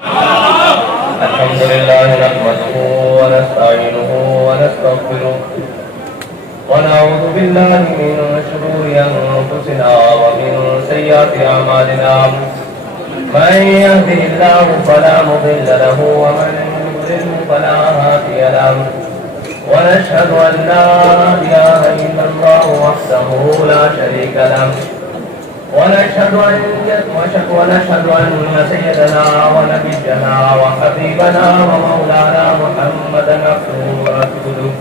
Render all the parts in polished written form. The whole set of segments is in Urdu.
الحمد لله نحمده ونستعينه ونستغفره ونعوذ بالله من شرور أنفسنا ومن سيئات أعمالنا من يهده الله فلا مضل له ومن يضلل فلا هادي له ونشهد أن لا إله إلا الله وحده لا شريك له ونشهد أن سيدنا ونبينا وحبيبنا ومولانا محمدا عبده ورسوله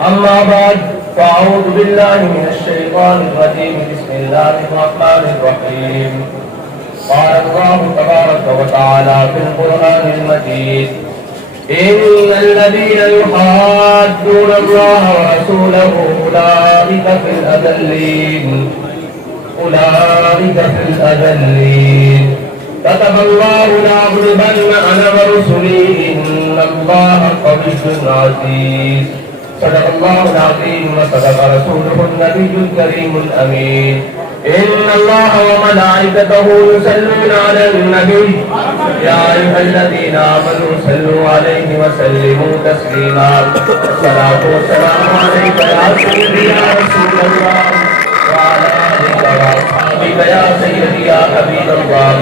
أما بعد فأعوذ بالله من الشيطان الرجيم بسم الله الرحمن الرحيم قال الله تبارك وتعالى في القرآن المجيد إن الذين يحادون الله ورسوله أولئك في الأذلين كتب الله لأغلبن أنا ورسلي إن الله قوي عزيز صدق الله العظيم وصدق رسوله النبي الكريم الأمين إن الله وملائكته يصلون على النبي يا أيها الذين آمنوا صلوا عليه وسلموا تسليما الصلاة والسلام عليك يا سيدي يا رسول الله وعلى آلك وأصحابك يا سيدي يا حبيب الله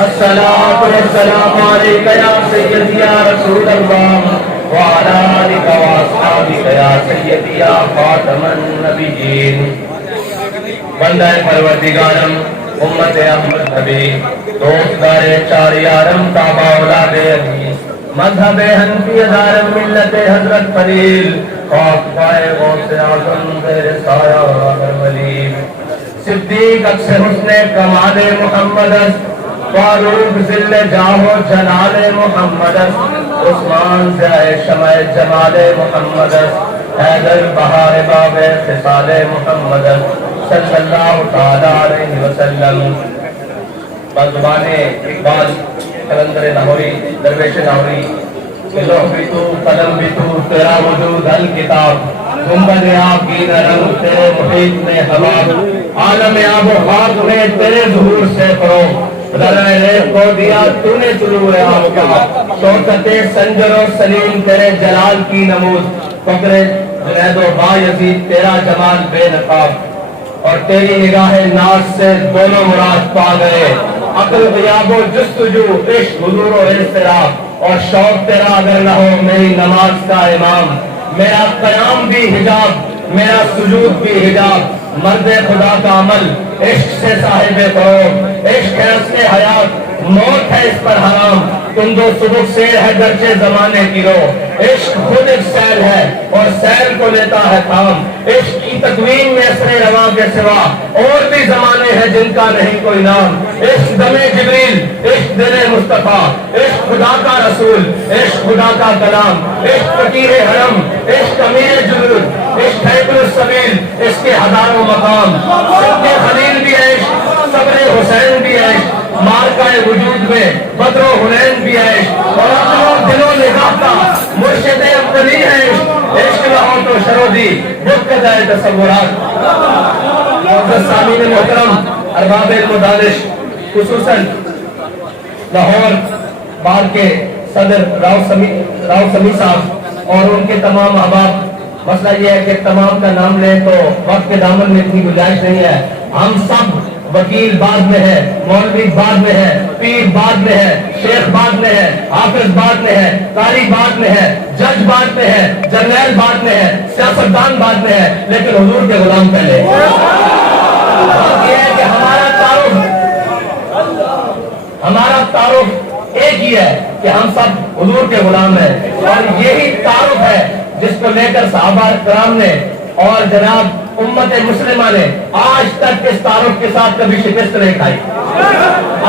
الصلاة والسلام عليك يا سيدي يا رسول الله وعلى آلك وأصحابك يا سيدي يا خاتم النبيين بندہ پروردگارم امت احمد نبی دوستدار چار یارم تابع اولاد علی مذہب حنفی دارم ملت حضرت فریل خاک پائے غوث اعظم زیر سایہ ولی صدیق اکس حسن کمال محمد فاروق ذل جاہ و جلال محمد عثمان ضیاء شمع جمال محمد حیدر بہار باب خصال محمد صلی اللہ تعالی علیہ وسلم بزبان اقبال قلندر لاہوری درویش لاہوری لوح بھی تو قلم بھی تو تیرا وجود الکتاب گنبد آب کی رنگ تیرے محیط میں ہوا عالم آب و خاک نے تیرے ظہور سے پرو ذرائع ریت کو دیا تو نے طلوع آب کا شوکت سنجر و سلیم تیرے جلال کی نمود فقر جنید و با یزید تیرا جمال بے نقاب اور تیری نگاہ ناز سے دونوں مراد پا گئے عقل غیاب و جستجو عشق حضور و اضطراب اور شوق تیرا اگر نہ ہو میری نماز کا امام میرا قیام بھی حجاب میرا سجود بھی حجاب مرد خدا کا عمل عشق سے صاحب قرب عشق ہے اس نے حیات موت ہے اس پر حرام تم دو سبک سیر ہے گرچہ زمانے کی رو عشق خود ایک سیل ہے اور سیل کو لیتا ہے تھام عشق کی تکوین میں اثر رواں کے سوا اور بھی زمانے ہیں جن کا نہیں کوئی نام عشق دم جبریل عشق دل مصطفیٰ عشق خدا کا رسول عشق خدا کا کلام عشق فقیر حرم عشق امیر جلود عشق حیدر السبیل اس کے ہزاروں مقام صدق خلیل بھی عشق صبر حسین بھی عشق مارکہ وجود میں بدر و حنین بھی ہے اور اپنوں دلوں نگاہ کا مرشد افضلی ہے عشق لہو تو شرودی مقتدہ تصورات معزز سامعین محترم ارباب علم و دانش خصوصاً لاہور بار کے صدر راؤ سمی صاحب اور ان کے تمام احباب مسئلہ یہ ہے کہ تمام کا نام لیں تو وقت کے دامن میں اتنی گنجائش نہیں ہے ہم سب وکیل بعد میں ہے مولوی بعد میں ہے پیر بعد میں ہے شیخ بعد میں ہے حافظ بعد میں ہے قاری بعد میں ہے جج بعد میں ہے جرنیل بعد میں ہے سیاستدان بعد میں ہے لیکن حضور کے غلام پہلے یہ ہے کہ ہمارا تعارف ایک ہی ہے کہ ہم سب حضور کے غلام ہیں اور یہی تعارف ہے جس کو لے کر صحابہ کرام نے اور جناب امت مسلمہ نے آج تک اس تعارف کے ساتھ کبھی شکست نہیں کھائی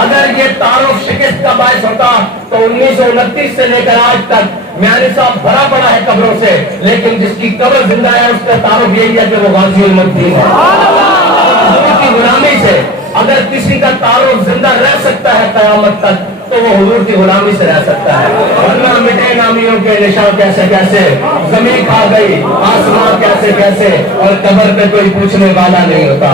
اگر یہ تعارف شکست کا باعث ہوتا تو 1929 سے لے کر آج تک میانی صاحب بھرا پڑا ہے قبروں سے لیکن جس کی قبر زندہ ہے اس کا تعارف یہی ہے کہ وہ غازی المدین ہے حضور کی غلامی سے اگر کسی کا تعارف زندہ رہ سکتا ہے قیامت تک تو وہ حضور کی غلامی سے رہ سکتا ہے ورنہ مٹے نامیوں کے نشان کیسے کیسے زمین کھا گئی آسمان کیسے کیسے اور قبر پہ کوئی پوچھنے والا نہیں ہوتا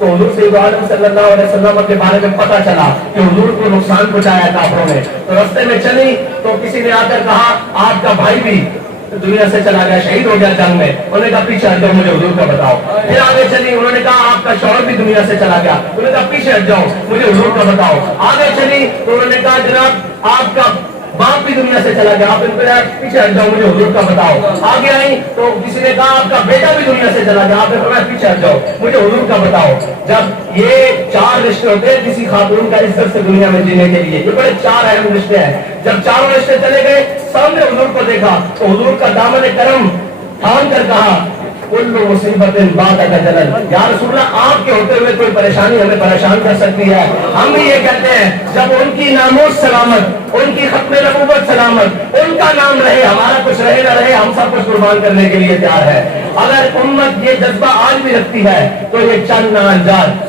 تو حضور سید عالم صلی اللہ علیہ وسلم کے بارے میں پتہ چلا کہ حضور کو نقصان پہنچایا کافروں نے، تو رستے میں چلی تو کسی نے آ کر کہا آپ کا بھائی بھی دنیا سے چلا گیا، شہید ہو گیا جنگ میں. انہوں نے کہا پیچھے ہٹ جاؤ، مجھے حضور کا بتاؤ. پھر آگے چلی، انہوں نے کہا آپ کا شوہر بھی دنیا سے چلا گیا. انہوں نے کہا پیچھے ہٹ جاؤ، مجھے حضور کا بتاؤ. آگے چلی تو انہوں نے کہا جناب آپ کا باپ بھی دنیا سے چلا گیا، آپ ان کو پیچھے ہٹ جاؤ، مجھے حضور کا بتاؤ. آگے آئی تو کسی نے کہا آپ کا بیٹا بھی دنیا سے چلا گیا، آپ نے فرمایا پیچھے ہٹ جاؤ، مجھے حضور کا بتاؤ. جب یہ 4 رشتے ہوتے ہیں کسی خاتون کا عزت سے دنیا میں جینے کے لیے، یہ بڑے 4 اہم رشتے ہیں. جب چاروں رشتے چلے گئے، سامنے حضور کو دیکھا تو حضور کا دامن کرم تھام کر کہا کل مصیبت بعد اجل، یا رسول اللہ آپ کے ہوتے ہوئے کوئی پریشانی ہمیں پریشان کر سکتی ہے. ہم بھی یہ کہتے ہیں جب ان کی ناموس سلامت، ان کی ختم نبوت سلامت، ان کا نام رہے، ہمارا کچھ رہے نہ رہے، ہم سب کچھ قربان کرنے کے لیے تیار ہے. اگر امت یہ جذبہ آج بھی رکھتی ہے تو یہ چند ناجات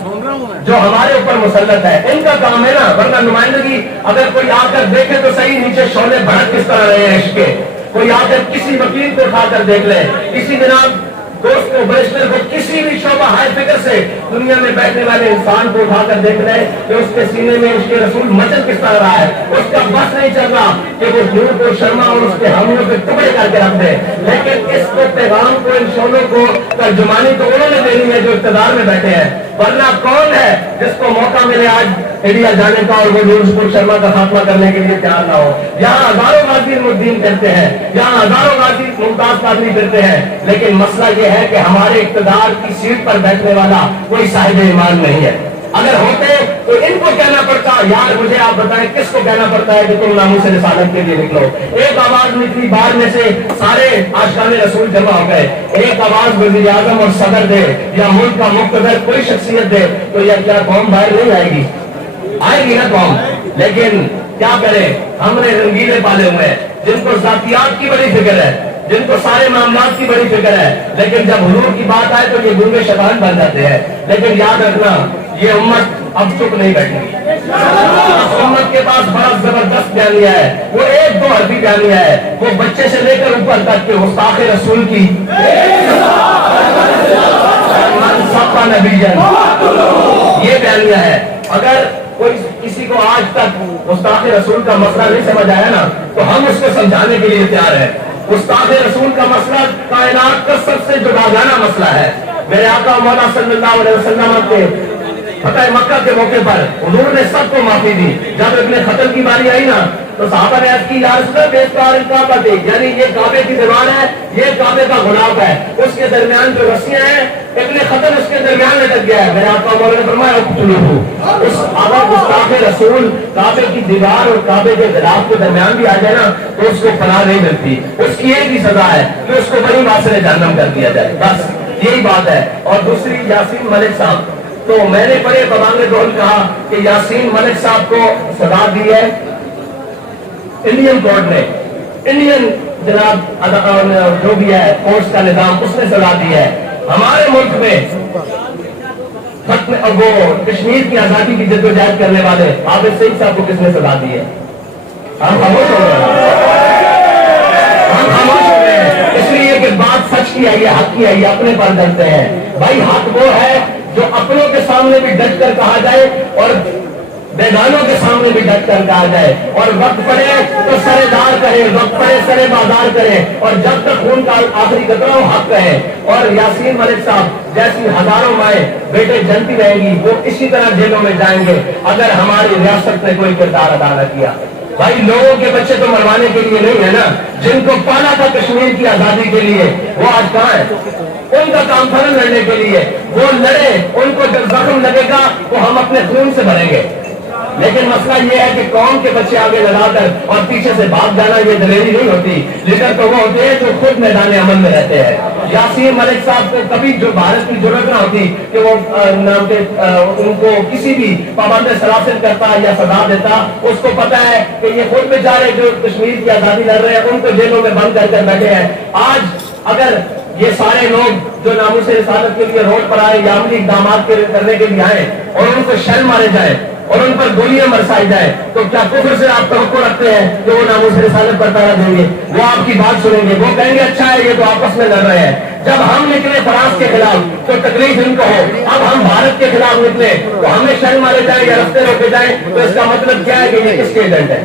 جو ہمارے اوپر مسلط ہے ان کا کام ہے نا. ورنہ نمائندگی اگر کوئی آ کر دیکھے تو صحیح نیچے شعلے بھڑک کس طرح رہے ہیں عشق کے. کوئی آ کر کسی وکیل کو اٹھا کر دیکھ لے، کسی جناب دوست کو برشتر کو کسی بھی شعبہ ہائے فکر سے دنیا میں بیٹھنے والے انسان کو اٹھا کر دیکھ لے کہ اس کے سینے میں عشق رسول مچل کس طرح رہا ہے. اس کا بس نہیں چل رہا کہ وہ جھوٹ کو شرما اور اس کے حملوں پہ ٹکڑے کر کے رکھ دے. لیکن اس کو پیغام کو ان شعلوں کو ترجمانی تو انہوں نے دینی ہے جو اقتدار میں بیٹھے ہیں. ورنہ کون ہے جس کو موقع ملے آج انڈیا جانے کا اور وہ نور شرما کا خاتمہ کرنے کے لیے تیار نہ ہو. یہاں ہزاروں غازی المدین کرتے ہیں، یہاں ہزاروں غازی ممتاز قادری کرتے ہیں، لیکن مسئلہ یہ ہے کہ ہمارے اقتدار کی سیٹ پر بیٹھنے والا کوئی صاحب ایمان نہیں ہے. اگر ہوتے تو ان کو کہنا پڑتا یار مجھے آپ بتائیں کس کو کہنا پڑتا ہے کہ تم ناموس رسالت کے لیے نکلو. ایک آواز نکلی باہر میں سے سارے عاشقان رسول جمع ہو گئے. ایک آواز وزیر اعظم اور صدر دے یا ملک کا مقتدر کوئی شخصیت دے تو یہ کیا قوم باہر نہیں آئے گی؟ آئے گی نا قوم. لیکن کیا کریں، ہم نے رنگیلے پالے ہوئے ہیں جن کو ذاتیات کی بڑی فکر ہے، جن کو سارے معاملات کی بڑی فکر ہے، لیکن جب حضور کی بات آئے تو یہ گنگے شیطان بن جاتے ہیں. لیکن یاد رکھنا یہ امت اب چپ نہیں بیٹھے گی. امت کے پاس بڑا زبردست بیانیہ ہے، وہ 1-2 حرفی بیانیہ ہے، وہ بچے سے لے کر اوپر تک کے گستاخ رسول کی یہ بیانیہ ہے. اگر کوئی کسی کو آج تک گستاخ رسول کا مسئلہ نہیں سمجھ آیا نا تو ہم اس کو سمجھانے کے لیے تیار ہیں. گستاخ رسول کا مسئلہ کائنات کا سب سے جداگانہ مسئلہ ہے. میرے آقا مولا صلی اللہ علیہ وسلم کے فتح مکہ کے موقع پر حضور نے سب کو معافی دی. جب ابن خطل کی باری آئی نا تو صحابہ نے عرض کی یا رسول اللہ بیزکار الکعبہ دے، یعنی یہ کعبے کی دیوار ہے، یہ کعبے کا غلاف ہے، اس کے درمیان جو رسیاں ہیں ابن خطل اس کے درمیان لٹک گیا ہے. میرے آقا مولا نے فرمایا اقتلوہ. اس اگر گستاخ رسول کعبے کی دیوار اور کعبے کے غلاف کے درمیان بھی آ جائے نا تو اس کو پناہ نہیں ملتی. اس کی ایک ہی سزا ہے کہ اس کو بڑی بات سے جہنم کر دیا جائے، بس یہی بات ہے. اور دوسری یاسین ملک صاحب، تو میں نے بڑے ببانگ ڈول کہا کہ یاسین ملک صاحب کو سزا دی ہے انڈین کورٹ نے، انڈین جناب جو بھی ہے کورٹس کا نظام اس نے سزا دی ہے. ہمارے ملک میں وہ کشمیر کی آزادی کی جدوجہد کرنے والے عابد سعید صاحب کو کس نے سزا دی ہے؟ ہم خاموش ہو رہے ہیں، ہم خاموش ہو رہے ہیں اس لیے کہ بات سچ کی آئی ہے، حق کی آئی ہے، اپنے پر ڈرتے ہیں. بھائی حق وہ ہے جو اپنوں کے سامنے بھی ڈٹ کر کہا جائے اور بیگانوں کے سامنے بھی ڈٹ کر کہا جائے، اور وقت پڑے تو سرے دار کہے، وقت پڑے سرے بازار کرے، اور جب تک خون کا آخری قطرہ ہو حق کہے. اور یاسین ملک صاحب جیسی ہزاروں مائیں بیٹے جنتی رہیں گی وہ اسی طرح جیلوں میں جائیں گے اگر ہماری ریاست نے کوئی کردار ادا نہ کیا. بھائی لوگوں کے بچے تو مروانے کے لیے نہیں ہے نا، جن کو پالا تھا کشمیر کی آزادی کے لیے وہ آج کہاں ہے؟ ان کا کام تھا لڑنے کے لیے، وہ لڑے، ان کو جب زخم لگے گا وہ ہم اپنے خون سے بھریں گے. لیکن مسئلہ یہ ہے کہ قوم کے بچے آگے لگا کر اور پیچھے سے بھاگ جانا یہ دلیری نہیں ہوتی. لیڈر تو وہ ہوتے ہیں جو خود میدان عمل میں رہتے ہیں. یاسین ملک صاحب کو کبھی جو بھارت کی ضرورت نہ ہوتی کہ وہ ان کو کسی بھی پابند سلاسل کرتا یا سزا دیتا. اس کو پتا ہے کہ یہ خود بیچارے جو کشمیر کی آزادی لڑ رہے ہیں ان کو جیلوں میں بند کر بیٹھے ہیں. آج اگر یہ سارے لوگ جو ناموس رسالت کے لیے روڈ پر آئے یا عملی اقدامات کرنے کے لیے آئے اور ان کو شل مارے جائیں اور ان پر گولیاں برسائی جائیں تو کیا کفر سے آپ توقع رکھتے ہیں کہ وہ ناموس رسالت پر پہرا دیں گے؟ وہ آپ کی بات سنیں گے، وہ کہیں گے اچھا ہے یہ تو آپس میں لڑ رہے ہیں. جب ہم نکلے فرانس کے خلاف تو تکلیف ان کو ہو، اب ہم بھارت کے خلاف نکلے تو ہمیں شر مارے جائیں یا رستے روکے جائیں، تو اس کا مطلب کیا ہے کہ یہ کس کے ایجنٹ ہے؟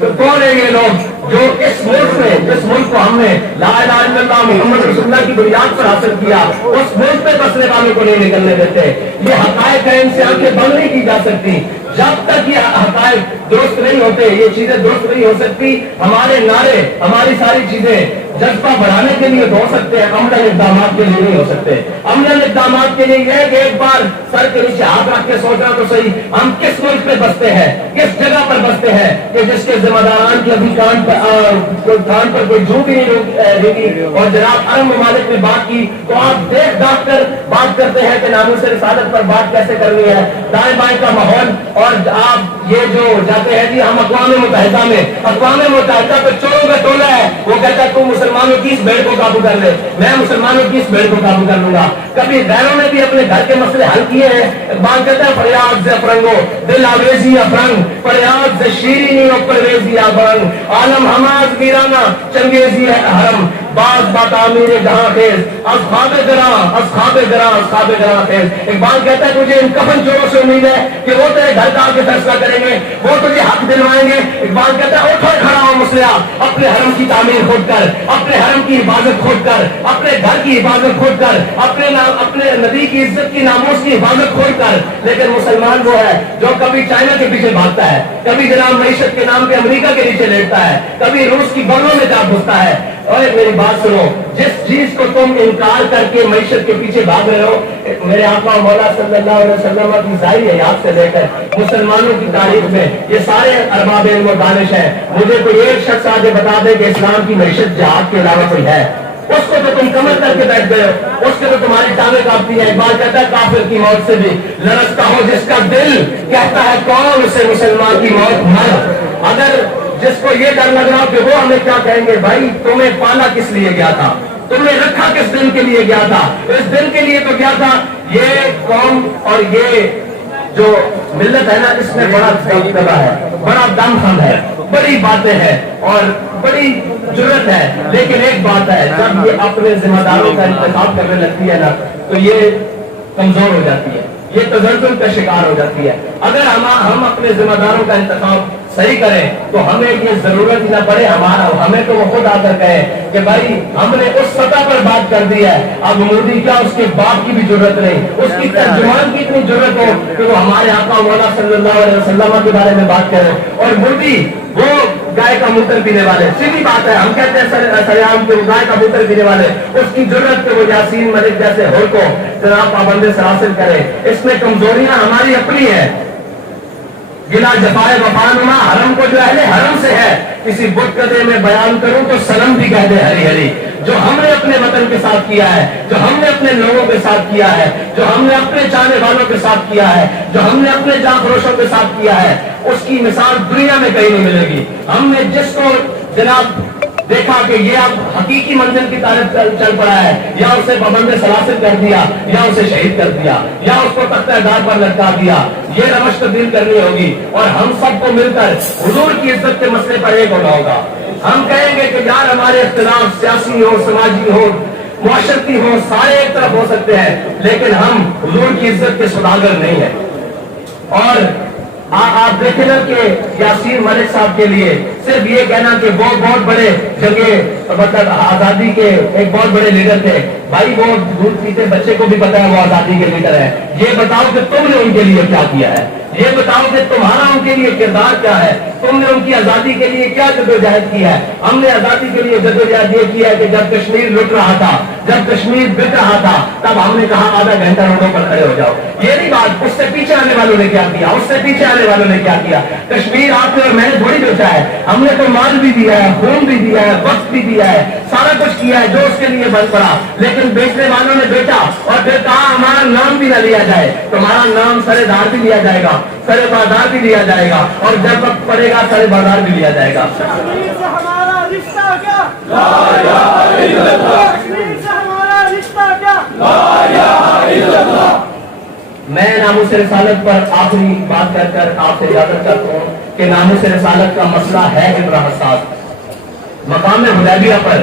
تو کون ہے یہ لوگ جو اس ملک میں، جس ملک کو ہم نے لا الہ الا اللہ محمد رسول اللہ کی بنیاد پر حاصل کیا، اس ملک میں بسنے والوں کو نہیں نکلنے دیتے؟ یہ حقائق ہیں، ان سے آنکھیں بند نہیں کی جا سکتی جب تک یہ حقائق درست نہیں ہوتے، یہ چیزیں درست نہیں ہو سکتی۔ ہمارے نعرے، ہماری ساری چیزیں جذبہ بڑھانے کے لیے ہو سکتے ہیں، عملی اقدامات کے لیے نہیں ہو سکتے۔ عملی اقدامات کے لیے یہ ہے کہ ایک بار سر کے نیچے ہاتھ رکھ کے سوچنا تو صحیح، ہم کس ملک میں بستے ہیں، کس جگہ پر بستے ہیں کہ جس کے ذمہ داران کی ابھی کان پر کوئی جھوٹ ہی نہیں دیتی۔ اور جناب عرب ممالک نے بات کی تو آپ دیکھ داکھ کر بات کرتے ہیں کہ ناموس رسالت پر بات کیسے کرنی ہے، دائیں بائیں کا ماحول، اور آپ یہ جو جاتے ہیں جی ہم اقوام متحدہ میں، اقوام متحدہ پہ چوروں کا ٹولہ ہے، وہ کہتا ہے تو مسلمانوں کی اس بھیڑ کو قابو کر لے، میں مسلمانوں کی اس بھیڑ کو قابو کر لوں گا۔ کبھی غیروں نے بھی اپنے گھر کے مسئلے حل کیے ہیں، اقبال کہتا ہے فریاد سے افرنگو دل آویزی افرنگ، فریاد سے شیرینی و پرویزی افرنگ، عالم حماز ویرانہ چنگیزی حرم، باز با تعمیر جہاں خیز، اصحاب گراں اصحاب گراں اصحاب گراں خیز۔ اقبال کہتا ہے تجھے ان کفن چوروں سے امید ہے کہ وہ تیرے گھر کا آ کے فیصلہ کریں گے، وہ تجھے حق دلوائیں گے۔ اقبال کہتا ہے اٹھو کھڑا ہو مسلح، اپنے حرم کی تعمیر خود کر، اپنے حرم کی حفاظت خود کر، اپنے گھر کی حفاظت خود کر، اپنے نبی کی عزت کی ناموس کی حفاظت خود کر۔ لیکن مسلمان وہ ہے جو کبھی چائنا کے پیچھے بھاگتا ہے، کبھی جناب معیشت کے نام پہ امریکہ کے نیچے لیٹتا ہے، کبھی روس کی بغلوں میں جا گھستا ہے۔ اور میری بات سنو، جس چیز کو تم انکار کر کے معیشت کے پیچھے بھاگ رہے ہو، میرے آقا مولا صلی اللہ علیہ وسلم کی ظاہری حیات سے لے کر مسلمانوں کی تاریخ میں یہ سارے ارباب علم و دانش ہیں، مجھے کوئی ایک شخص آگے بتا دے کہ اسلام کی معیشت جہاد کے علاوہ کوئی ہے؟ اس کو تو تم کمر کر کے بیٹھ گئے ہو، اس کے تو تمہاری ٹانگیں کاپتی ہیں۔ اقبال کہتا ہے کافر کی موت سے بھی لرزتا ہو جس کا دل، کہتا ہے کون اسے مسلمان کی موت مر۔ اگر جس کو یہ ڈر لگ رہا کہ وہ ہمیں کیا کہیں گے، بھائی تمہیں پالا کس لیے گیا تھا، تم نے رکھا کس دن کے لیے گیا تھا؟ اس دن کے لیے تو گیا تھا۔ یہ قوم اور یہ جو ملت ہے نا، اس میں بڑا دبدبہ ہے، بڑا دم خم ہے، بڑی باتیں ہیں اور بڑی جرت ہے، لیکن ایک بات ہے، جب یہ اپنے ذمہ داروں کا انتخاب کرنے لگتی ہے نا تو یہ کمزور ہو جاتی ہے، یہ تزلزل کا شکار ہو جاتی ہے۔ اگر ہم اپنے ذمہ داروں کا انتخاب صحیح کریں تو ہمیں یہ ضرورت نہ پڑے ہمیں تو وہ خود آ کر کہے کہ بھائی ہم نے اس سطح پر بات کر دی ہے، اب مودی کیا اس کے باپ کی بھی ضرورت نہیں، اس کی ترجمان کی اتنی ضرورت ہو کہ وہ ہمارے آقا مولا صلی اللہ علیہ وسلم کے بارے میں بات کرے۔ اور مودی وہ گائے کا موتر پینے والے، سیدھی بات ہے، ہم کہتے ہیں سریام کے گائے کا موتر پینے والے، اس کی ضرورت کہ وہ یاسین ملک جیسے ہو کو جناب پابند سراسل کرے۔ اس میں کمزوریاں ہماری اپنی ہیں، گلا جفائے وفانما حرم کو جو اہل حرم سے ہے، کسی بت قدے میں بیان کروں تو سلم بھی کہہ دے ہری ہری۔ جو ہم نے اپنے وطن کے ساتھ کیا ہے، جو ہم نے اپنے لوگوں کے ساتھ کیا ہے، جو ہم نے اپنے چاہنے والوں کے ساتھ کیا ہے، جو ہم نے اپنے جاں فروشوں کے ساتھ کیا ہے، اس کی مثال دنیا میں کہیں نہیں ملے گی۔ ہم نے جس کو جناب دیکھا کہ یہ اب حقیقی منزل کی طرف چل پڑا ہے، یا اسے پابند سلاسل کر دیا، یا اسے شہید کر دیا، یا اس کو تختہ دار پر لٹکا دیا، یہ روش تبدیل کرنی ہوگی۔ اور ہم سب کو مل کر حضور کی عزت کے مسئلے پر ایک ہونا ہوگا۔ ہم کہیں گے کہ یار ہمارے اختلاف سیاسی ہو، سماجی ہو، معاشرتی ہو، سارے ایک طرف ہو سکتے ہیں، لیکن ہم حضور کی عزت کے سوداگر نہیں ہیں۔ اور آپ دیکھیں نا کہ یاسین ملک صاحب کے لیے صرف یہ کہنا کہ وہ بہت بڑے جنگیں مطلب آزادی کے ایک بہت بڑے لیڈر تھے، بھائی وہ دودھ پیتے بچے کو بھی پتا ہے وہ آزادی کے لیڈر ہے۔ یہ بتاؤ کہ تم نے ان کے لیے کیا کیا ہے، یہ بتاؤ کہ تمہارا ان کے لیے کردار کیا ہے، تم نے ان کی آزادی کے لیے کیا جدوجہد کی ہے۔ ہم نے آزادی کے لیے جدوجہد یہ کی ہے کہ جب کشمیر لٹ رہا تھا، جب کشمیر بک رہا تھا، تب ہم نے کہا آدھا گھنٹہ روڈوں پر کھڑے ہو جاؤ۔ یہ نہیں بات اس سے پیچھے آنے والوں نے کیا کیا، اس سے پیچھے آنے والوں نے کیا کیا۔ کشمیر آپ نے اور میں نے تھوڑی بیچا ہے، ہم نے تو مال بھی دیا ہے، خون بھی دیا ہے، وقت بھی دیا ہے، سارا کچھ کیا ہے جو اس کے لیے بن پڑا، لیکن بیچنے والوں نے بیچا اور پھر کہا ہمارا نام بھی نہ لیا جائے، تمہارا نام سرے دار بھی لیا جائے گا، سرے بازار بھی لیا جائے گا، اور جب وقت پڑے گا سرے بازار بھی لیا جائے گا۔ کشمیر سے ہمارا رشتہ کیا؟ لا الہ الا اللہ۔ کشمیر سے ہمارا رشتہ کیا؟ لا الہ الا اللہ۔ میں ناموس رسالت پر آخری بات کر کر آپ سے اجازت چاہتا ہوں کہ ناموس رسالت کا مسئلہ ہے ابرا حساس۔ مقام حدیبیہ پر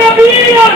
نبيا